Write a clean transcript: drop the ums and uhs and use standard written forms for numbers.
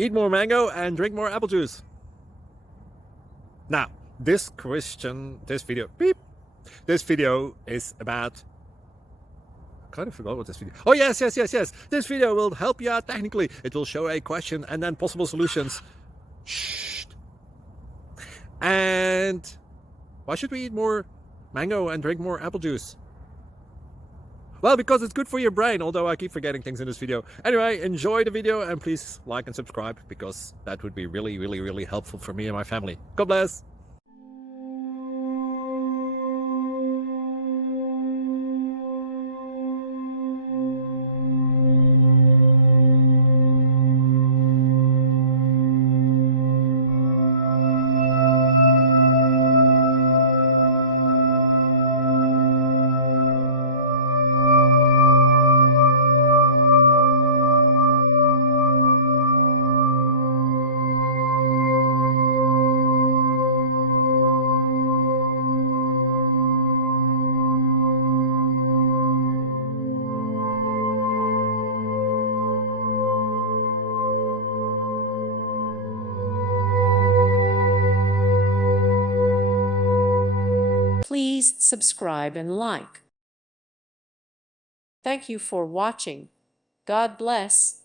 Eat more mango and drink more apple juice. Now, this video is about, I kind of forgot what this video. Oh, yes. This video will help you out technically. It will show a question and then possible solutions. Shh. And why should we eat more mango and drink more apple juice? Well, because it's good for your brain, although I keep forgetting things in this video. Anyway, enjoy the video and please like and subscribe, because that would be really helpful for me and my family. God bless! Please subscribe and like. Thank you for watching. God bless.